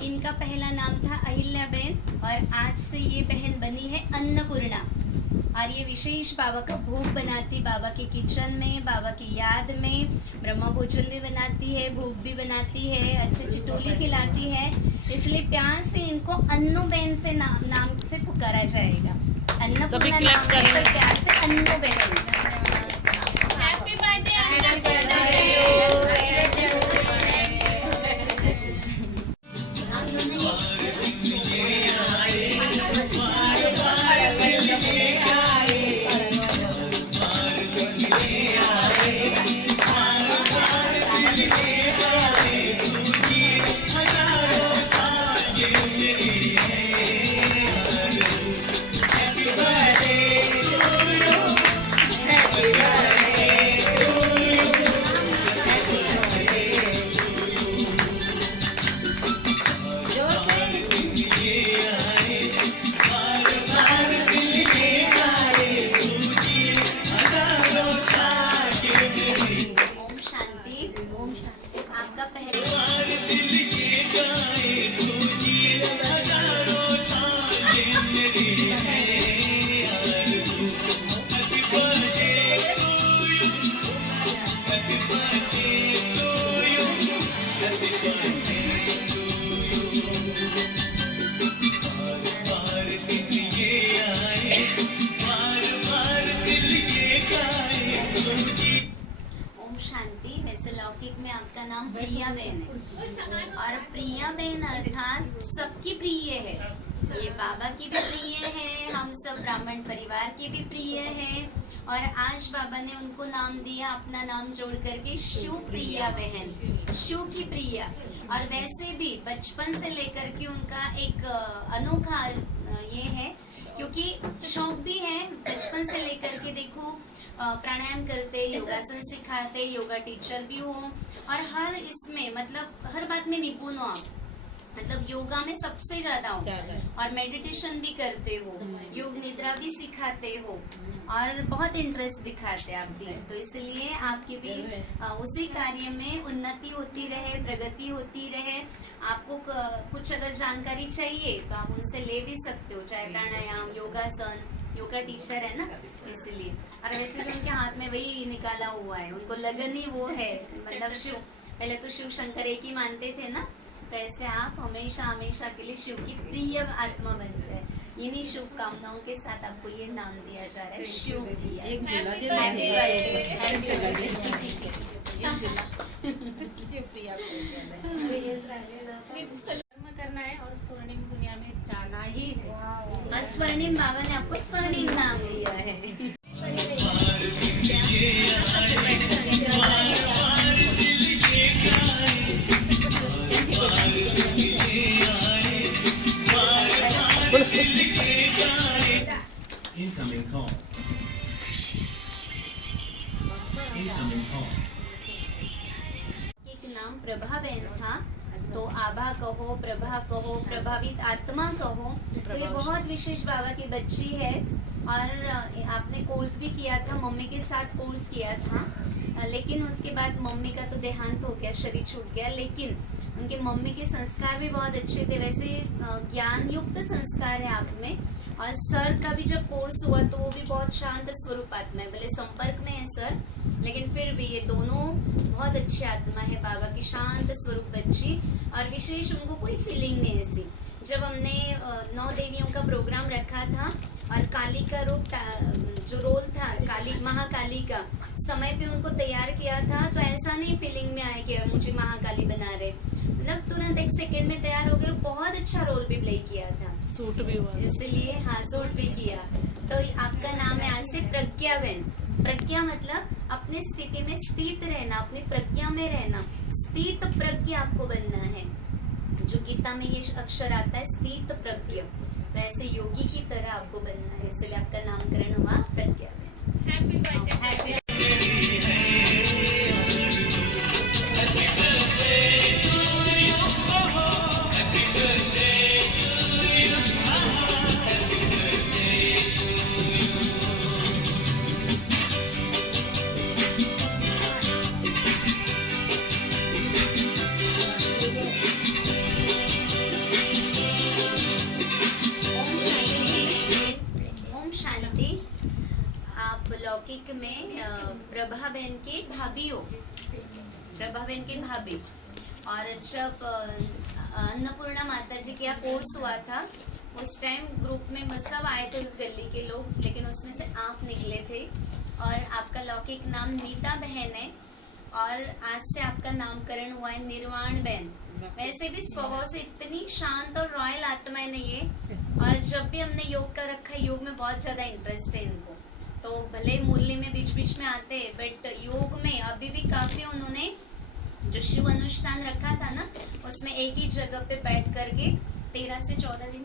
इनका पहला नाम था अहिल्याबेन और आज से ये बहन बनी है अन्नपूर्णा। और ये विशेष बाबा का भोग बनाती, बाबा के किचन में, बाबा की याद में ब्रह्मा भोजन भी बनाती है, भोग भी बनाती है, अच्छी अच्छी टोली खिलाती है। इसलिए प्यार से इनको अन्नूबेन से नाम से पुकारा जाएगा। अन्नपूर्णा नाम से प्यार से अन्नूबेन। Happy birthday. आपका पहले शांति। वैसे लौकिक में आपका नाम प्रिया बेन है और प्रिया बेन अर्थात सबकी प्रिय है। ये बाबा की भी प्रिय है, हम सब ब्राह्मण परिवार के भी प्रिय है। और आज बाबा ने उनको नाम दिया, अपना नाम जोड़ करके शिव प्रिया बहन, शिव की प्रिया। और वैसे भी बचपन से लेकर के उनका एक अनोखा ये है, क्योंकि शौक भी है बचपन से लेकर के। देखो प्राणायाम करते, योगासन सिखाते, योगा टीचर भी हो और हर इसमें मतलब हर बात में निपुण हो आप, मतलब योगा में सबसे ज्यादा हो और मेडिटेशन भी करते हो, योग निद्रा भी सिखाते हो और बहुत इंटरेस्ट दिखाते आप भी। तो इसलिए आपकी भी उसी कार्य में उन्नति होती रहे, प्रगति होती रहे। आपको कुछ अगर जानकारी चाहिए तो आप उनसे ले भी सकते हो, चाहे प्राणायाम, योगासन, योगा टीचर है ना, इसलिए। और वैसे तो उनके हाथ में वही निकाला हुआ है, उनको लगन ही वो है, मतलब शिव, पहले तो शिव शंकर एक ही मानते थे ना, तो ऐसे आप हमेशा हमेशा के लिए शिव की प्रिय आत्मा बन जाए। इन्हीं शुभकामनाओं के साथ आपको ये नाम दिया जा रहा है, शिव प्रिया। करना है और स्वर्णिम दुनिया में जाना ही है। स्वर्णिम बाबा ने आपको स्वर्णिम नाम दिया है। Incoming call. Incoming call. एक नाम प्रभा बहन था, तो आभा कहो, प्रभा कहो, प्रभावित आत्मा कहो, तो ये बहुत विशेष बाबा की बच्ची है। और आपने कोर्स भी किया था, मम्मी के साथ कोर्स किया था, लेकिन उसके बाद मम्मी का तो देहांत हो गया, शरीर छूट गया। लेकिन उनके मम्मी के संस्कार भी बहुत अच्छे थे, वैसे ज्ञान युक्त संस्कार है आप में। और सर का भी जब कोर्स हुआ तो वो भी बहुत शांत स्वरूप आत्मा है, भले संपर्क में है सर, लेकिन फिर भी ये दोनों बहुत अच्छी आत्मा है, बाबा की शांत स्वरूप बच्ची। और विशेष उनको कोई फीलिंग नहीं ऐसी। जब हमने 9 देवियों का प्रोग्राम रखा था और काली का रूप जो रोल था काली महाकाली का समय पे उनको तैयार किया था, तो ऐसा नहीं फीलिंग में आया कि मुझे महाकाली बना रहे, मतलब तुरंत 1 सेकेंड में तैयार हो गए। बहुत अच्छा रोल भी प्ले किया था, सूट भी हुआ, इसलिए हाँ सूट भी किया। तो आपका नाम है आज से प्रज्ञाबेन। प्रज्ञा मतलब अपनी स्थिति में स्थित रहना, अपनी प्रज्ञा में रहना, स्थित प्रज्ञा आपको बनना है। जो गीता में ये अक्षर आता है स्थित प्रज्ञा, वैसे योगी की तरह आपको बनना है, इसलिए आपका नामकरण हुआ प्रज्ञाबेन। Happy birthday. लौकिक में प्रभाबेन की भाभी हो, प्रभाबेन की भाभी। और जब अन्नपूर्णा माता जी का कोर्स हुआ था उस टाइम ग्रुप में सब आए थे उस गली के लोग, लेकिन उसमें से आप निकले थे और आपका लौकिक नाम नीता बहन है और आज से आपका नामकरण हुआ है निर्वाण बहन। वैसे भी स्वभाव से इतनी शांत और रॉयल आत्मा है नहीं है, और जब भी हमने योग का रखा है, योग में बहुत ज्यादा इंटरेस्ट है इनको, तो भले मुरली में बीच बीच में आते हैं बट योग में अभी भी काफी उन्होंने जो शिव अनुष्ठान रखा था ना उसमें एक ही जगह पे बैठ करके 13 से 14 दिन,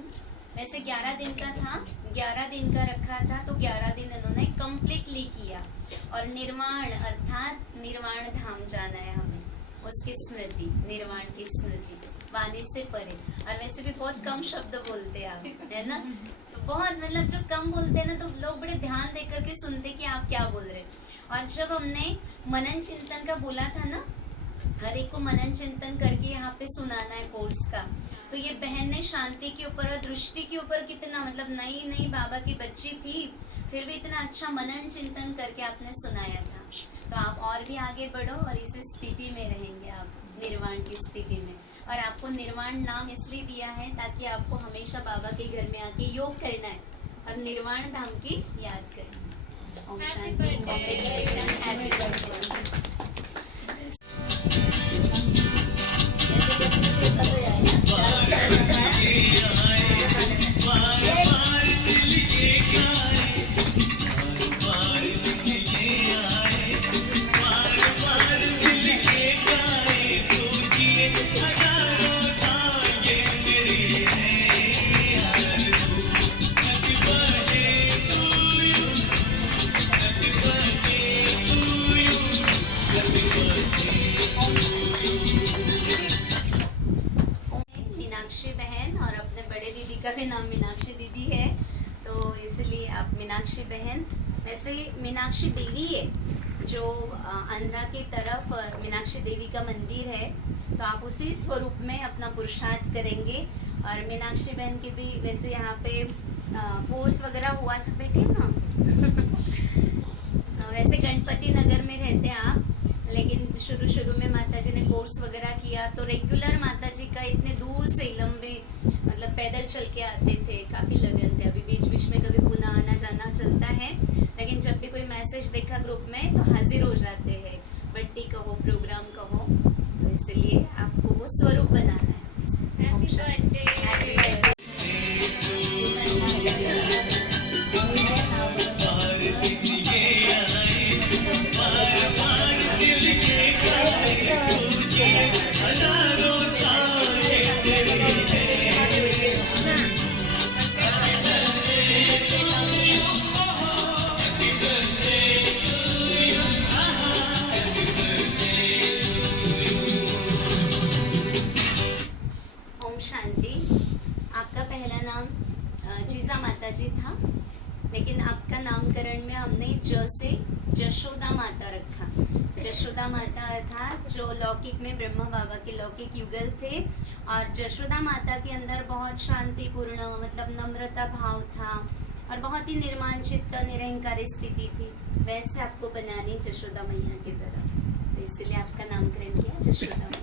वैसे 11 दिन का था, 11 दिन का रखा था, तो 11 दिन इन्होंने कम्प्लीटली किया। और निर्वाण अर्थात निर्वाण धाम जाना है हमें, उसकी स्मृति, निर्वाण की स्मृति, वाणी से परे। और वैसे भी बहुत कम शब्द बोलते आप, है ना, तो बहुत मतलब जो कम बोलते हैं ना तो लोग बड़े ध्यान दे करके सुनते कि आप क्या बोल रहे। और जब हमने मनन चिंतन का बोला था ना, हर एक को मनन चिंतन करके यहाँ पे सुनाना है कोर्स का, तो ये बहन ने शांति के ऊपर और दृष्टि के ऊपर कितना, मतलब नई नई बाबा की बच्ची थी फिर भी इतना अच्छा मनन चिंतन करके आपने सुनाया था। तो आप और भी आगे बढ़ो और इस स्थिति में रहेंगे आप, निर्वाण की स्थिति में। और आपको निर्वाण नाम इसलिए दिया है ताकि आपको हमेशा बाबा के घर में आके योग करना है और निर्वाण धाम की याद करनी है। Om Shanti, congratulation, happy birthday. का भी नाम मीनाक्षी दीदी है, तो इसलिए आप मीनाक्षी बहन। वैसे मीनाक्षी देवी है जो आंध्रा की तरफ मीनाक्षी देवी का मंदिर है, तो आप उसी स्वरूप में अपना पुरुषार्थ करेंगे। और मीनाक्षी बहन की भी वैसे यहाँ पे कोर्स वगैरह हुआ था, बेटे ना वैसे गणपति नगर में रहते हैं आप, लेकिन शुरू में माता जी ने कोर्स वगैरह किया, तो रेगुलर माता जी का इतने दूर से लंबे मतलब पैदल चल के आते थे, काफी लगन थे। अभी बीच बीच में कभी पुणे आना जाना चलता है, लेकिन जब भी कोई मैसेज देखा ग्रुप में तो हाजिर हो जाते हैं, बर्थडे कहो प्रोग्राम कहो, तो इसलिए आपको वो स्वरूप बनाना है। Happy birthday. आपका पहला नाम जीजा माता जी था, लेकिन आपका नामकरण में हमने ज से जशोदा माता रखा। जशोदा माता अर्थात जो लौकिक में ब्रह्मा बाबा के लौकिक युगल थे, और जशोदा माता के अंदर बहुत शांतिपूर्ण मतलब नम्रता भाव था और बहुत ही निर्माण चित्त निरहंकारी स्थिति थी। वैसे आपको बनानी जशोदा मैया की तरह, तो इसलिए आपका नामकरण किया जशोदा मैया।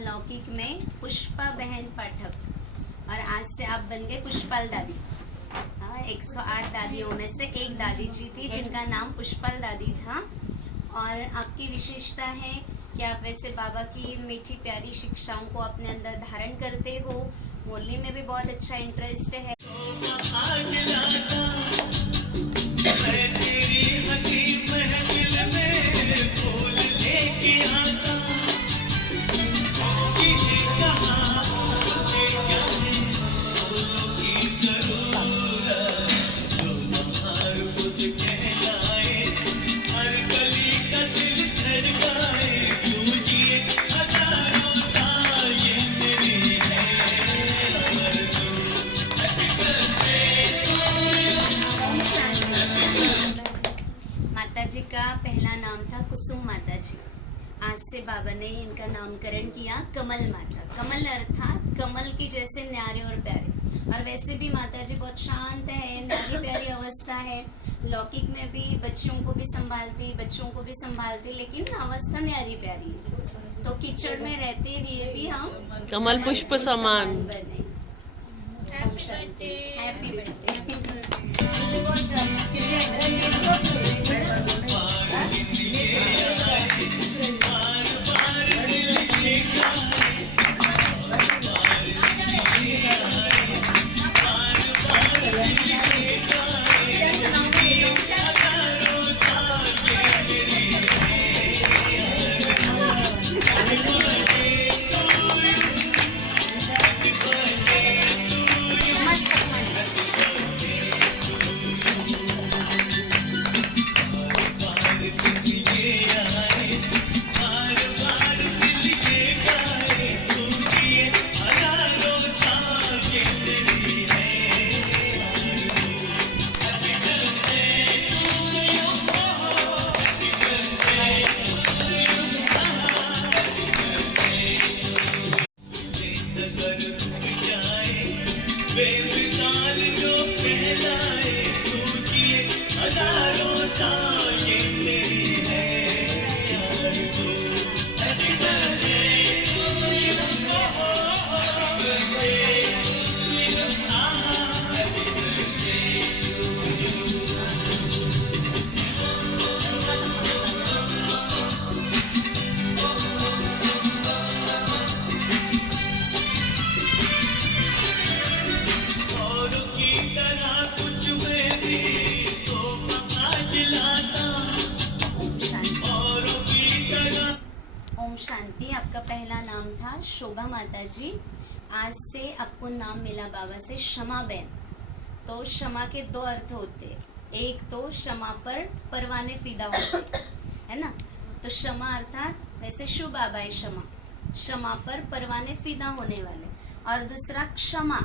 लौकिक में पुष्पा बहन पाठक, और आज से आप बन गए पुष्पाल दादी। 108 दादियों में से एक दादी जी थी जिनका नाम पुष्पाल दादी था। और आपकी विशेषता है कि आप वैसे बाबा की मीठी प्यारी शिक्षाओं को अपने अंदर धारण करते हो। मुरली में भी बहुत अच्छा इंटरेस्ट है। माताजी का पहला नाम था कुसुम माताजी। आज से बाबा ने इनका नामकरण किया कमल माता। कमल अर्थात कमल की जैसे न्यारे और प्यारे। और वैसे भी माताजी बहुत शांत है, न्यारी प्यारी अवस्था है। लौकिक में भी बच्चों को भी संभालती, बच्चों को भी संभालती, लेकिन अवस्था न्यारी प्यारी है। तो कीचड़ में रहते हुए भी हम कमल पुष्प समान बने। Happy birthday. शांति। आपका पहला नाम था शोभा माता जी। आज से आपको नाम मिला बाबा से क्षमा बहन। तो क्षमा के दो अर्थ होते, एक तो क्षमा पर परवाने फिदा होते, है ना। तो क्षमा अर्थात वैसे शुभ बाबा है क्षमा, क्षमा पर परवाने फिदा होने वाले। और दूसरा क्षमा,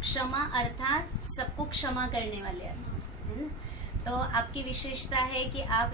क्षमा अर्थात सबको क्षमा करने वाले, है ना। तो आपकी विशेषता है कि आप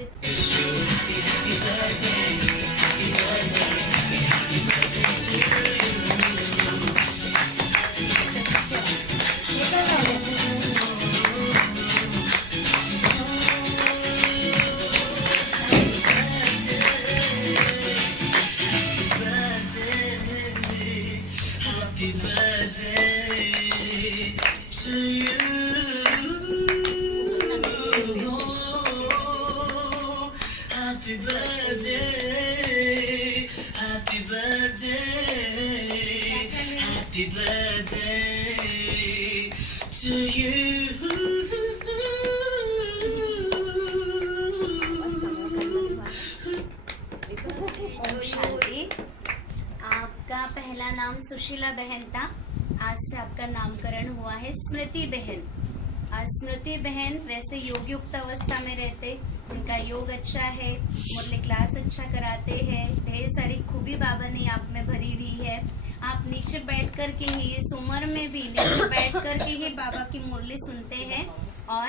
Happy birthday to you. ओम शांति। आपका पहला नाम सुशीला बहन था। आज से आपका नामकरण हुआ है स्मृति बहन। स्मृति बहन वैसे योग युक्त अवस्था में रहते, उनका योग अच्छा है, मुरली क्लास अच्छा कराते हैं, ढेर सारी खूबी बाबा ने आप में भरी हुई है। आप नीचे बैठ कर के ही, इस उम्र में भी नीचे बैठ कर के ही बाबा की मुरली सुनते हैं और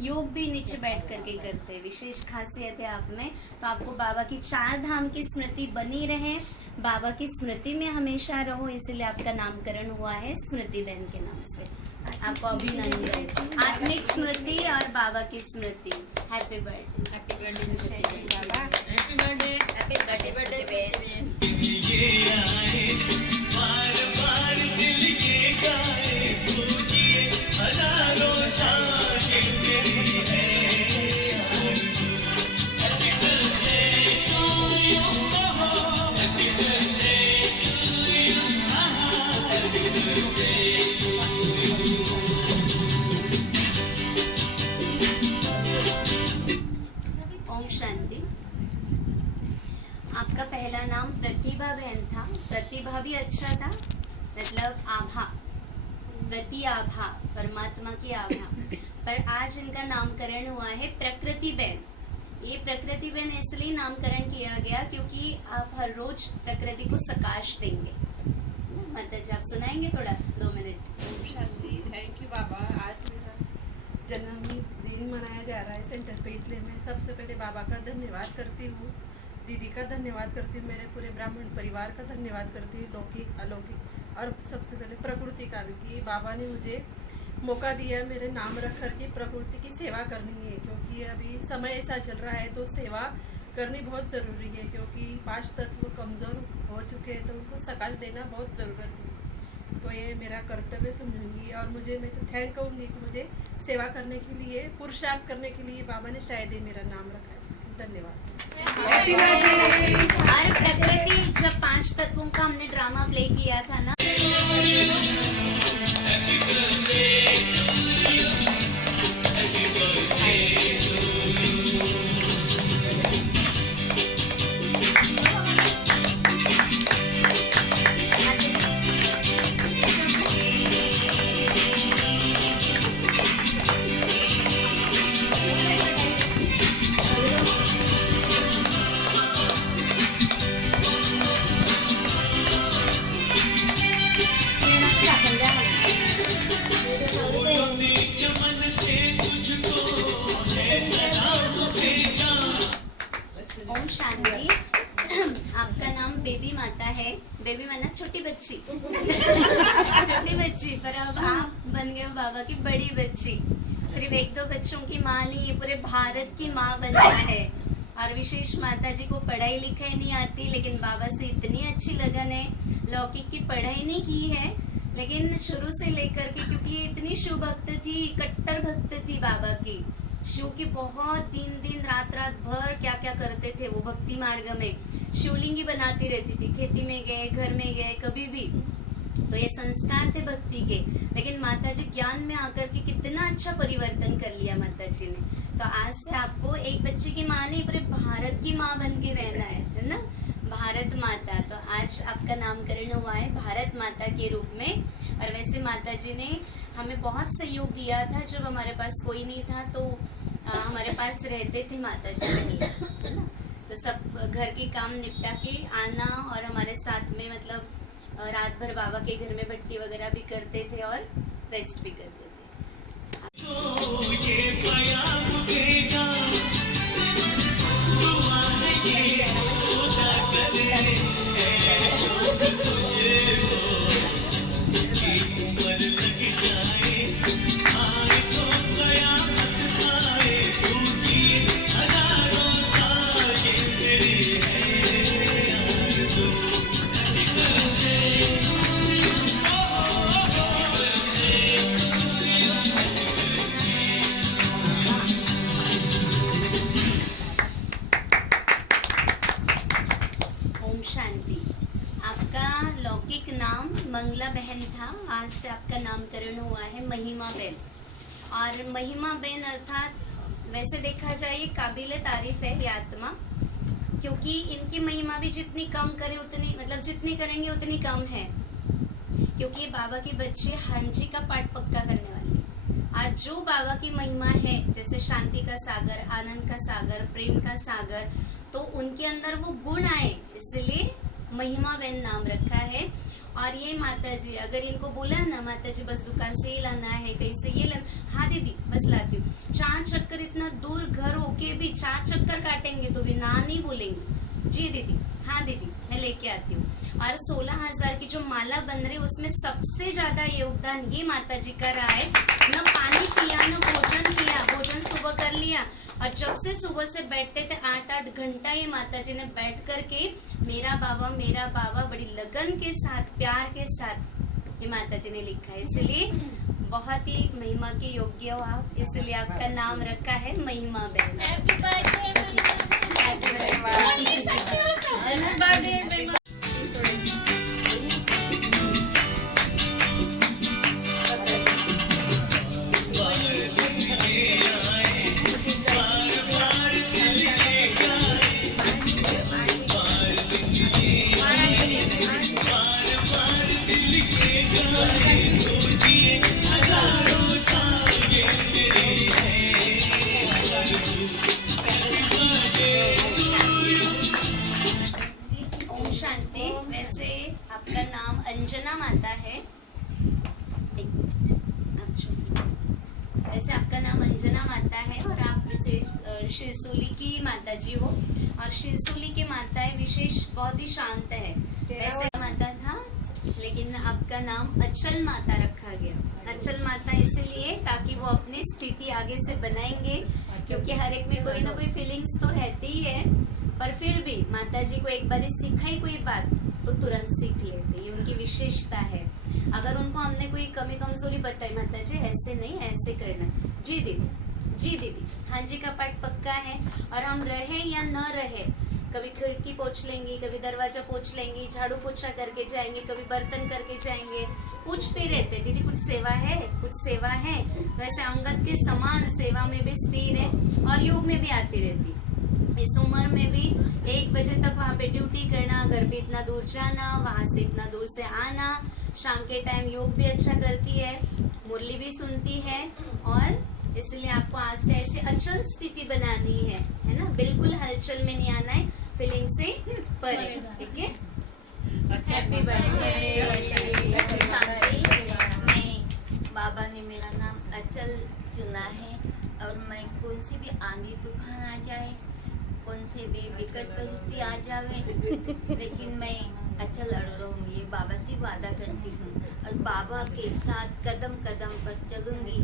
योग भी नीचे बैठ करके करते हैं। विशेष खासियत है आप में। तो आपको बाबा की 4 धाम की स्मृति बनी रहे, बाबा की स्मृति में हमेशा रहो, इसलिए आपका नामकरण हुआ है स्मृति बहन के नाम से। आपको अभिनंदन। आत्मिक स्मृति और बाबा की स्मृति। Happy birthday. हैप्पी बर्थडे बाबा। Happy birthday. हैप्पी बर्थडे बहन। ये आए बार बार दिल ये गाए पूजिए हजारों साल तेरी है happy birthday to you happy birthday to you happy birthday ओम शांति। आपका पहला नाम प्रतिभा बहन था। प्रतिभा भी अच्छा था, मतलब आभा, प्रति आभा, परमात्मा की आभा। पर आज इनका नामकरण हुआ है प्रकृति बहन। ये प्रकृति बहन इसलिए नामकरण किया गया क्योंकि आप हर रोज प्रकृति को सकाश देंगे। माता जी, आप सुनाएंगे थोड़ा 2 मिनट। ओम शांति। थैंक यू बाबा। आज मेरा जन्मदिन मनाया जा रहा है सेंटर पे, इसलिए मैं सबसे पहले बाबा का धन्यवाद करती हूँ, दीदी का धन्यवाद करती हूँ, मेरे पूरे ब्राह्मण परिवार का धन्यवाद करती हूँ, लौकिक अलौकिक, और सबसे पहले प्रकृति का भी कि बाबा ने मुझे मौका दिया मेरे नाम रख कर के प्रकृति की सेवा करनी है, क्योंकि अभी समय ऐसा चल रहा है तो सेवा करनी बहुत ज़रूरी है, क्योंकि 5 तत्व कमज़ोर हो चुके हैं तो उनको सकाश देना बहुत ज़रूरत है। तो ये मेरा कर्तव्य समझूंगी, और मैं तो थैंक कहूँगी कि मुझे सेवा करने के लिए, पुरुषार्थ करने के लिए बाबा ने शायद ही मेरा नाम रखा है। धन्यवाद। और प्रकृति, जब 5 तत्वों का हमने ड्रामा प्ले किया था ना, चमन से तुझको है सलाम भेजा। ओम शांति। आपका नाम बेबी माता है। बेबी माना छोटी बच्ची छोटी बच्ची, पर अब आप बन गए हो बाबा की बड़ी बच्ची। सिर्फ 1-2 बच्चों की माँ नहीं, ये पूरे भारत की माँ बनना है। और विशेष माता जी को पढ़ाई लिखाई नहीं आती, लेकिन बाबा से इतनी अच्छी लगन है। लौकिक की पढ़ाई नहीं की है, लेकिन शुरू से लेकर के, क्योंकि ये इतनी शिव भक्त थी, कट्टर भक्त थी बाबा की, शिव की बहुत दिन रात भर क्या क्या करते थे वो भक्ति मार्ग में। शिवलिंगी बनाती रहती थी, खेती में गए, घर में गए, कभी भी। तो ये संस्कार थे भक्ति के, लेकिन माता जी ज्ञान में आकर के कितना अच्छा परिवर्तन कर लिया माता जी ने। तो आज से आपको एक बच्चे की माँ नहीं, पूरे भारत की माँ बन के रहना है ना, भारत माता। तो आज आपका नामकरण हुआ है भारत माता के रूप में। और वैसे माता जी ने हमें बहुत सहयोग दिया था, जब हमारे पास कोई नहीं था तो हमारे पास रहते थे माता जी है ना। तो सब घर के काम निपटा के आना, और हमारे साथ में मतलब रात भर बाबा के घर में भट्टी वगैरह भी करते थे और रेस्ट भी करते थे। तो ये प्याम भेजा दुआ है ये खुदा करे ऐशो तुझे वो कि उम्र लग जाए आए तो कयामत आए पूजिए हजारों साल ये तेरी है आरज़ू। ओम शांति। आपका लौकिक नाम मंगला बहन था, आज से आपका नामकरण हुआ है महिमा बहन। और महिमा बहन अर्थात वैसे देखा जाए ये काबिले तारीफ है ये आत्मा, क्योंकि इनकी महिमा भी जितनी कम करें उतनी, मतलब जितनी करेंगे उतनी कम है, क्योंकि ये बाबा के बच्चे हंजी का पाठ पक्का करने वाले हैं। आज जो बाबा की महिमा है, जैसे शांति का सागर, आनंद का सागर, प्रेम का सागर, तो उनके अंदर वो गुण आए, इसलिए महिमा बहन नाम रखा है। और ये माता जी, अगर इनको बोला ना माता जी बस दुकान से ये लाना है, कहीं से ये लाना, हाँ दीदी बस लाती हूँ, 4 चक्कर, इतना दूर घर होके भी 4 चक्कर काटेंगे तो भी ना नहीं बोलेंगे, जी दीदी हाँ दीदी मैं लेके आती हूँ। और 16,000 की जो माला बन रही है उसमें सबसे ज्यादा योगदान ये माता जी का रहा है। न पानी पिया न भोजन किया, भोजन सुबह कर लिया और जब से सुबह से बैठते थे 8-8 घंटा ये माता जी ने बैठ करके मेरा बाबा बड़ी लगन के साथ प्यार के साथ ये माता जी ने लिखा है। इसलिए बहुत ही महिमा के योग्य हो आप, इसलिए आपका नाम रखा है महिमा बहन। Happy birthday. ओम शांति। वैसे आपका नाम अंजना माता है। वैसे आपका नाम अंजना माता है और आप विशेष शिरसूली की माता जी हो। और शिरसूली की माताएं विशेष बहुत ही शांत है। वैसे माता था लेकिन आपका नाम अचल माता रखा गया। अचल माता इसलिए ताकि वो अपनी स्थिति आगे से बनाएंगे, क्योंकि हर एक में कोई ना कोई फीलिंग्स तो रहती ही है, पर फिर भी माता जी को एक बार सिखाई कोई बात तो तुरंत सीख लेते, ये उनकी विशेषता है। अगर उनको हमने कोई कमी कमजोरी बताई, माता जी ऐसे नहीं ऐसे करना, जी दीदी हाँ जी का पाठ पक्का है। और हम रहे या न रहे, कभी खिड़की पोंछ लेंगी, कभी दरवाजा पोंछ लेंगी, झाड़ू पोछा करके जाएंगे, कभी बर्तन करके जाएंगे, पूछते रहते दीदी कुछ सेवा है, कुछ सेवा है। वैसे अंगद के समान सेवा में भी स्थिर है और योग में भी आती रहती। इस उम्र में भी 1 बजे तक वहाँ पे ड्यूटी करना, घर पे इतना दूर जाना, वहाँ से इतना दूर से आना, शाम के टाइम योग भी अच्छा करती है, मुरली भी सुनती है। और इसलिए आपको आज से ऐसी अचल स्थिति बनानी है ना, बिल्कुल हलचल में नहीं आना है, फीलिंग से परे, ठीक है। Happy birthday. बाबा ने मेरा नाम अचल चुना है और मैं कौन सी भी आंधी तूफान आ जाए, कौन से भी विकट परिस्थिति आ जावे, लेकिन मैं अचल अड़ रहूंगी, बाबा से वादा करती हूँ और बाबा के साथ कदम कदम पर चलूंगी।